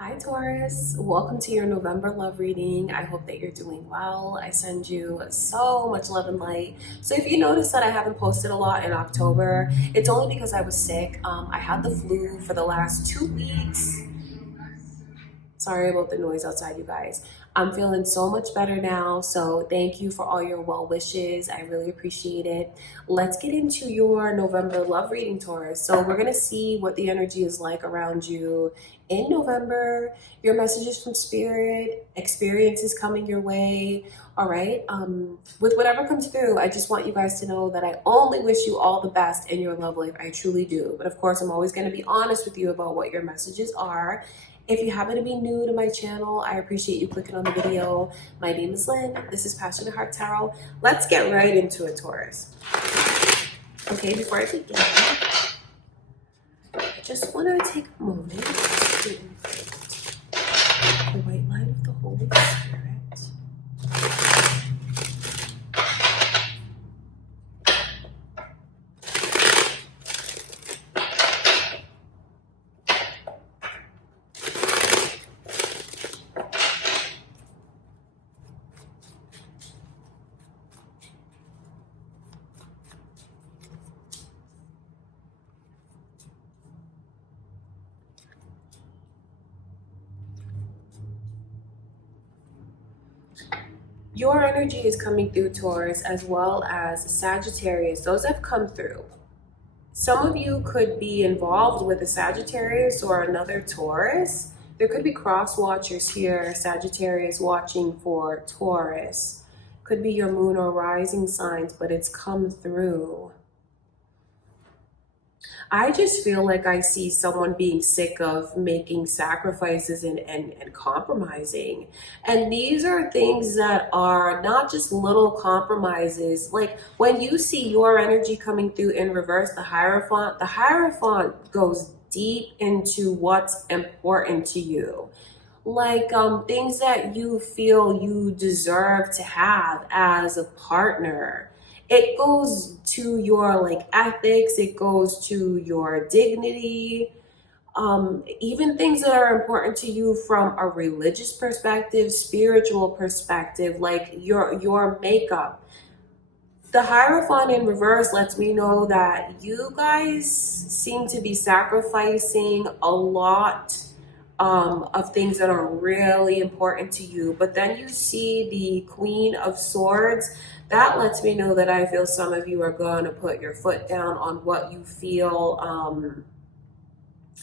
Hi Taurus, welcome to your November love reading. I hope that you're doing well. I send you so much love and light. So if you notice that I haven't posted a lot in October, it's only because I was sick. I had the flu for the last 2 weeks. Sorry about the noise outside, you guys. I'm feeling so much better now. So thank you for all your well wishes. I really appreciate it. Let's get into your November love reading, Taurus. So we're going to see what the energy is like around you in November, your messages from spirit, experiences coming your way. All right. With whatever comes through, I just want you guys to know that I only wish you all the best in your love life. I truly do. But of course, I'm always going to be honest with you about what your messages are. If you happen to be new to my channel, I appreciate you clicking on the video. My name is Lynn. This is Passionate Heart Tarot. Let's get right into it, Taurus. Okay, before I begin, I just want to take a moment to invite the white light of the Holy Spirit. Your energy is coming through, Taurus, as well as Sagittarius. Those have come through. Some of you could be involved with a Sagittarius or another Taurus. There could be cross watchers here, Sagittarius watching for Taurus. Could be your moon or rising signs, but it's come through. I just feel like I see someone being sick of making sacrifices and compromising. And these are things that are not just little compromises. Like when you see your energy coming through in reverse, the Hierophant goes deep into what's important to you. Like things that you feel you deserve to have as a partner. It goes to your like ethics, it goes to your dignity, even things that are important to you from a religious perspective, spiritual perspective, like your makeup. The Hierophant in reverse lets me know that you guys seem to be sacrificing a lot of things that are really important to you. But then you see the Queen of Swords. That lets me know that I feel some of you are going to put your foot down on what you feel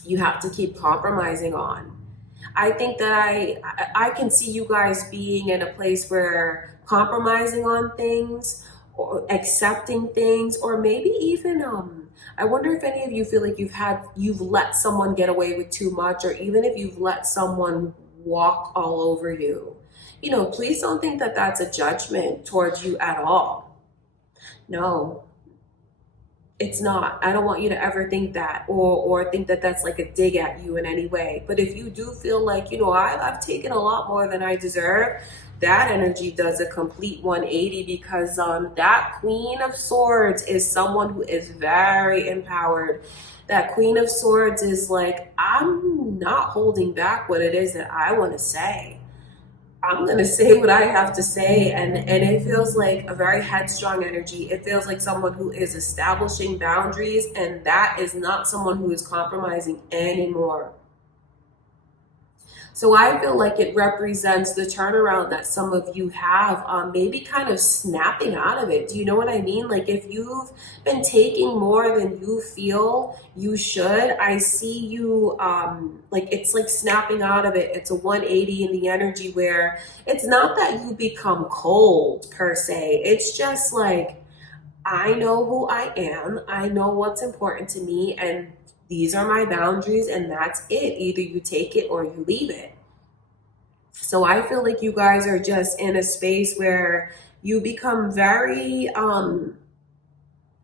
you have to keep compromising on. I think that I can see you guys being in a place where compromising on things or accepting things, or maybe even I wonder if any of you feel like you've let someone get away with too much, or even if you've let someone walk all over you. You know, please don't think that that's a judgment towards you at all. No, it's not. I don't want you to ever think that, or think that that's like a dig at you in any way. But if you do feel like, you know, I've taken a lot more than I deserve, that energy does a complete 180, because that Queen of Swords is someone who is very empowered. That Queen of Swords is like, I'm not holding back what it is that I want to say. I'm going to say what I have to say. And it feels like a very headstrong energy. It feels like someone who is establishing boundaries, and that is not someone who is compromising anymore. So I feel like it represents the turnaround that some of you have, maybe kind of snapping out of it. Do you know what I mean? Like if you've been taking more than you feel you should, I see you like it's like snapping out of it. It's a 180 in the energy, where it's not that you become cold per se. It's just like, I know who I am. I know what's important to me, and these are my boundaries, and that's it. Either you take it or you leave it. So I feel like you guys are just in a space where you become very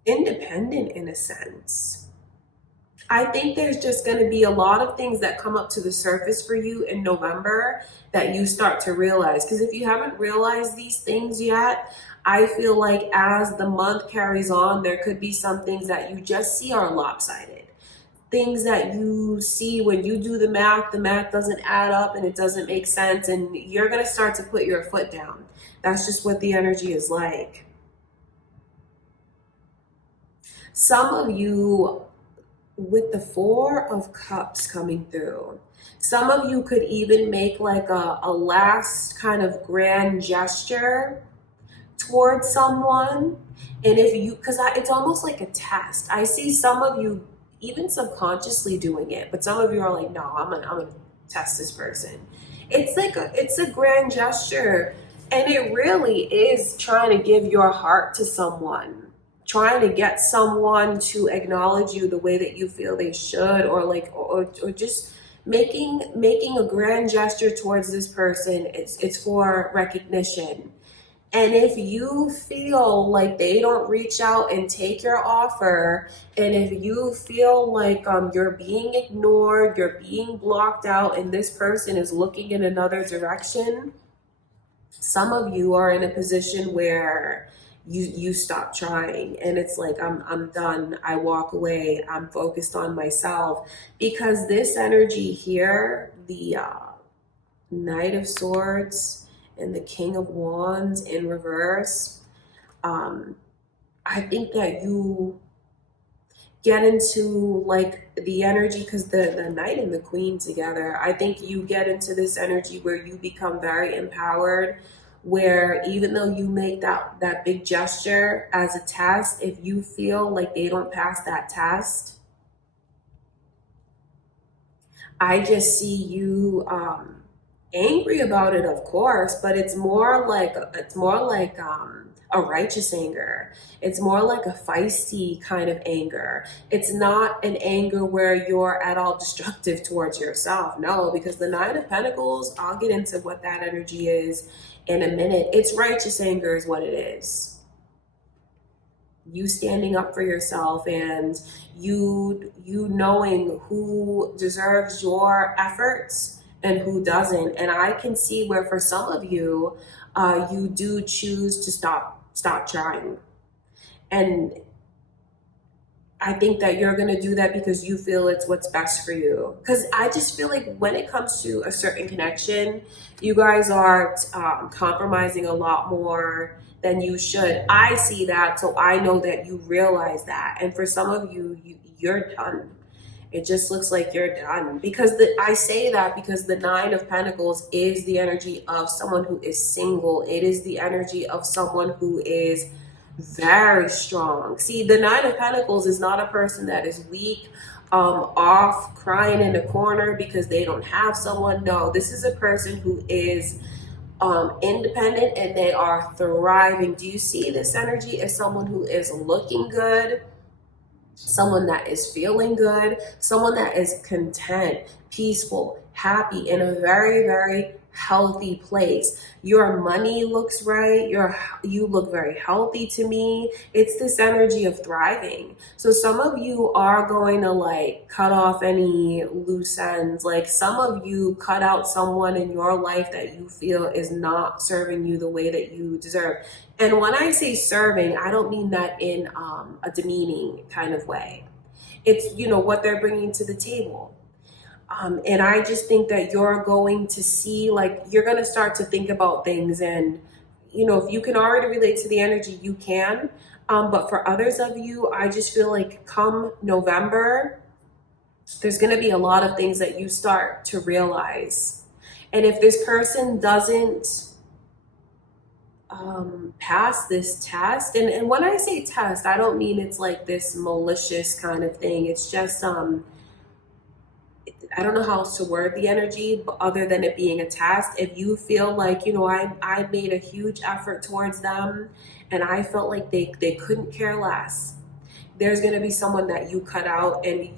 independent in a sense. I think there's just going to be a lot of things that come up to the surface for you in November that you start to realize. Because if you haven't realized these things yet, I feel like as the month carries on, there could be some things that you just see are lopsided. things that you see when you do the math doesn't add up and it doesn't make sense, and you're going to start to put your foot down. That's just what the energy is like. Some of you, with the Four of Cups coming through, some of you could even make like a last kind of grand gesture towards someone. And if you, because it's almost like a test. I see some of you even subconsciously doing it, but some of you are like, no, I'm gonna test this person. It's like it's a grand gesture, and it really is trying to give your heart to someone, trying to get someone to acknowledge you the way that you feel they should, or like, or just making a grand gesture towards this person. It's for recognition. And if you feel like they don't reach out and take your offer, and if you feel like you're being ignored, you're being blocked out, and this person is looking in another direction, some of you are in a position where you stop trying, and it's like, I'm done. I walk away. I'm focused on myself, because this energy here, the Knight of Swords and the King of Wands in reverse, I think that you get into like the energy, because the Knight and the Queen together, I think you get into this energy where you become very empowered, where even though you make that big gesture as a test, if you feel like they don't pass that test, I just see you angry about it, of course, but it's more like a righteous anger. It's more like a feisty kind of anger. It's not an anger where you're at all destructive towards yourself. No, because the Nine of Pentacles, I'll get into what that energy is in a minute. It's righteous anger is what it is. You standing up for yourself, and you knowing who deserves your efforts and who doesn't. And I can see where for some of you, you do choose to stop trying. And I think that you're going to do that because you feel it's what's best for you. Because I just feel like when it comes to a certain connection, you guys are compromising a lot more than you should. I see that, so I know that you realize that. And for some of you, you're done. It just looks like you're done, because I say that because the Nine of Pentacles is the energy of someone who is single. It is the energy of someone who is very strong. See, the Nine of Pentacles is not a person that is weak, off crying in a corner because they don't have someone. No, this is a person who is independent, and they are thriving. Do you see this energy as someone who is looking good? Someone that is feeling good, someone that is content, peaceful, happy, in a very, very healthy place. Your money looks right. You look very healthy to me. It's this energy of thriving. So some of you are going to like cut off any loose ends. Like some of you cut out someone in your life that you feel is not serving you the way that you deserve. And when I say serving, I don't mean that in a demeaning kind of way. It's, what they're bringing to the table. And I just think that you're going to see, like, you're going to start to think about things. And, if you can already relate to the energy, you can. But for others of you, I just feel like come November, there's going to be a lot of things that you start to realize. And if this person doesn't pass this test, and when I say test, I don't mean it's like this malicious kind of thing. It's just I don't know how else to word the energy, but other than it being a test. If you feel like, I made a huge effort towards them, and I felt like they couldn't care less, there's going to be someone that you cut out, and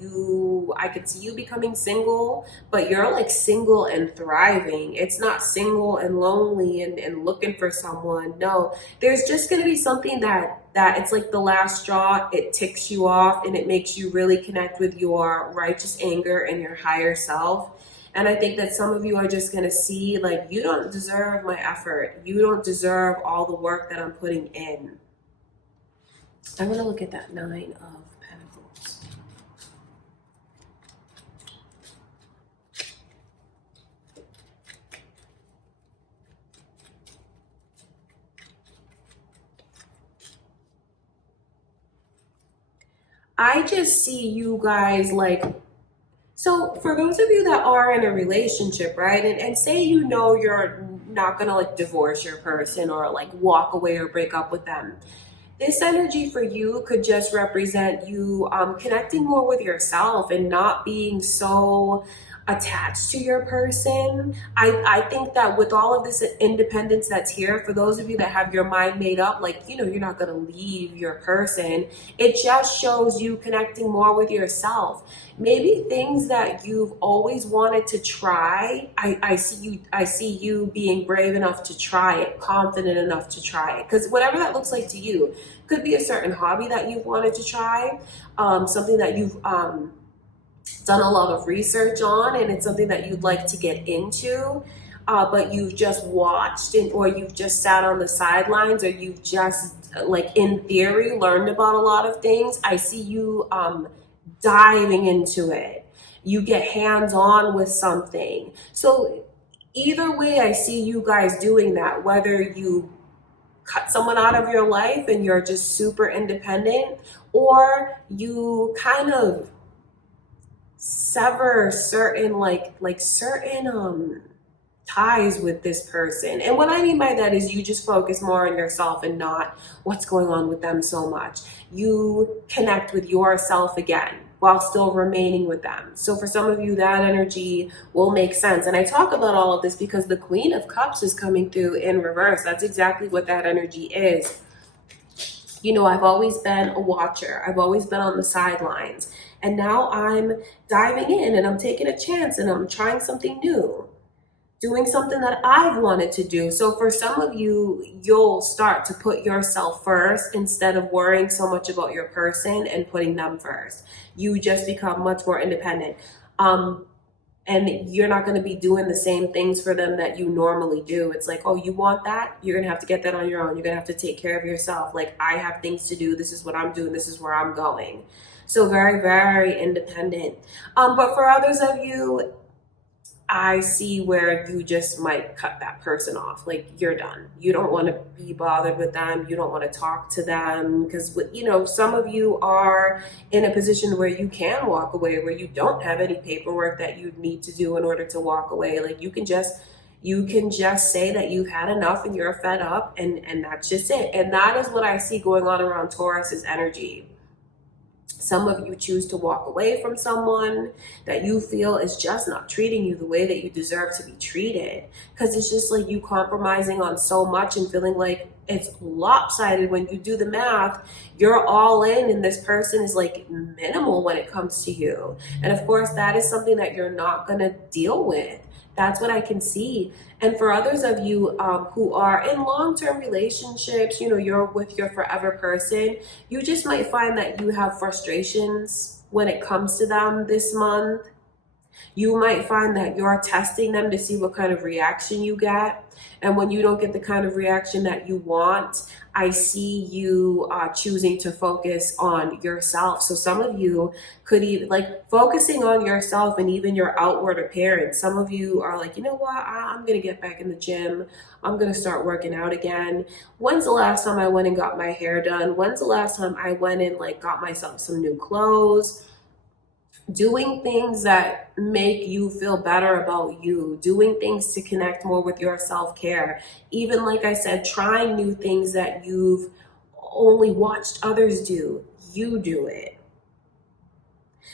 I could see you becoming single, but you're like single and thriving. It's not single and lonely and looking for someone. No, there's just going to be something that it's like the last straw. It ticks you off, and it makes you really connect with your righteous anger and your higher self. And I think that some of you are just going to see, like, you don't deserve my effort. You don't deserve all the work that I'm putting in. I'm going to look at that Nine of Pentacles. I just see you guys like, so for those of you that are in a relationship, right? And say you know you're not gonna like divorce your person or like walk away or break up with them. This energy for you could just represent you connecting more with yourself and not being so attached to your person. I think that with all of this independence that's here, for those of you that have your mind made up, like, you know, you're not going to leave your person. It just shows you connecting more with yourself. Maybe things that you've always wanted to try. I see you being brave enough to try it, confident enough to try it. Because whatever that looks like to you, could be a certain hobby that you wanted to try, something that you've done a lot of research on, and it's something that you'd like to get into, but you've just watched it, or you've just sat on the sidelines, or you've just, like, in theory, learned about a lot of things. I see you diving into it. You get hands-on with something. So either way, I see you guys doing that, whether you cut someone out of your life and you're just super independent, or you kind of sever certain certain ties with this person. And what I mean by that is you just focus more on yourself and not what's going on with them so much. You connect with yourself again while still remaining with them. So for some of you, that energy will make sense. And I talk about all of this because the Queen of Cups is coming through in reverse. That's exactly what that energy is. You know, I've always been a watcher. I've always been on the sidelines. And now I'm diving in and I'm taking a chance and I'm trying something new, doing something that I've wanted to do. So for some of you, you'll start to put yourself first instead of worrying so much about your person and putting them first. You just become much more independent. And you're not going to be doing the same things for them that you normally do. It's like, oh, you want that? You're going to have to get that on your own. You're going to have to take care of yourself. Like, I have things to do. This is what I'm doing. This is where I'm going. So very, very independent. But for others of you, I see where you just might cut that person off. Like, you're done. You don't want to be bothered with them. You don't want to talk to them because, you know, some of you are in a position where you can walk away, where you don't have any paperwork that you need to do in order to walk away. Like, you can just say that you've had enough and you're fed up, and that's just it. And that is what I see going on around Taurus's energy. Some of you choose to walk away from someone that you feel is just not treating you the way that you deserve to be treated. Because it's just like you compromising on so much and feeling like it's lopsided when you do the math. You're all in and this person is like minimal when it comes to you. And of course, that is something that you're not going to deal with. That's what I can see. And for others of you who are in long-term relationships, you know, you're with your forever person, you just might find that you have frustrations when it comes to them this month. You might find that you're testing them to see what kind of reaction you get. And when you don't get the kind of reaction that you want, I see you choosing to focus on yourself. So some of you could even like focusing on yourself and even your outward appearance. Some of you are like, you know what, I'm going to get back in the gym. I'm going to start working out again. When's the last time I went and got my hair done? When's the last time I went and like got myself some new clothes? Doing things that make you feel better about you, doing things to connect more with your self-care. Even like I said, trying new things that you've only watched others do. You do it.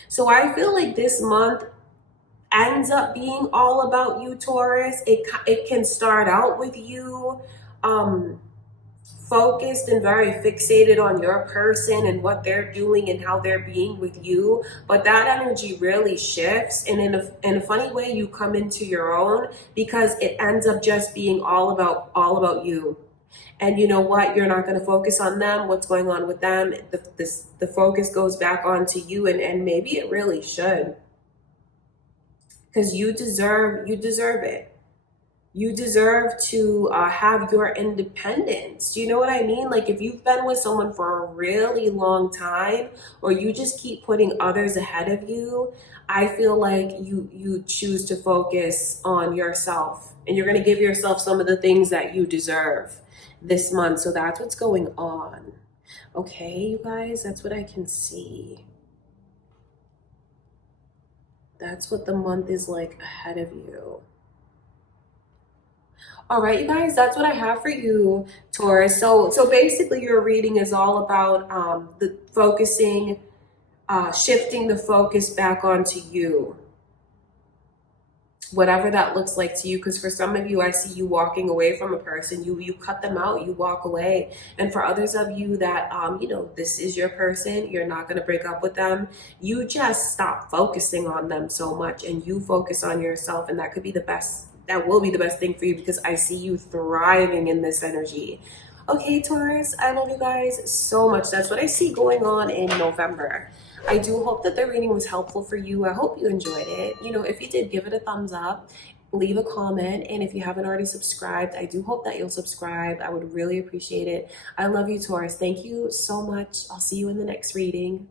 So I feel like this month ends up being all about you, Taurus. It can start out with you focused and very fixated on your person and what they're doing and how they're being with you, but that energy really shifts, and in a funny way you come into your own because it ends up just being all about you. And you know what, you're not going to focus on them, what's going on with them. The focus goes back onto you, and maybe it really should, because you deserve it. You deserve to have your independence. Do you know what I mean? Like, if you've been with someone for a really long time, or you just keep putting others ahead of you, I feel like you choose to focus on yourself, and you're going to give yourself some of the things that you deserve this month. So that's what's going on. Okay, you guys, that's what I can see. That's what the month is like ahead of you. All right, you guys, that's what I have for you, Taurus. So basically, your reading is all about the focusing, shifting the focus back onto you, whatever that looks like to you. Because for some of you, I see you walking away from a person. You cut them out, you walk away. And for others of you that you know, this is your person, you're not going to break up with them. You just stop focusing on them so much and you focus on yourself, and that could be the best. That will be the best thing for you, because I see you thriving in this energy. Okay, Taurus, I love you guys so much. That's what I see going on in November. I do hope that the reading was helpful for you. I hope you enjoyed it. You know, if you did, give it a thumbs up, leave a comment, and if you haven't already subscribed, I do hope that you'll subscribe. I would really appreciate it. I love you, Taurus. Thank you so much. I'll see you in the next reading.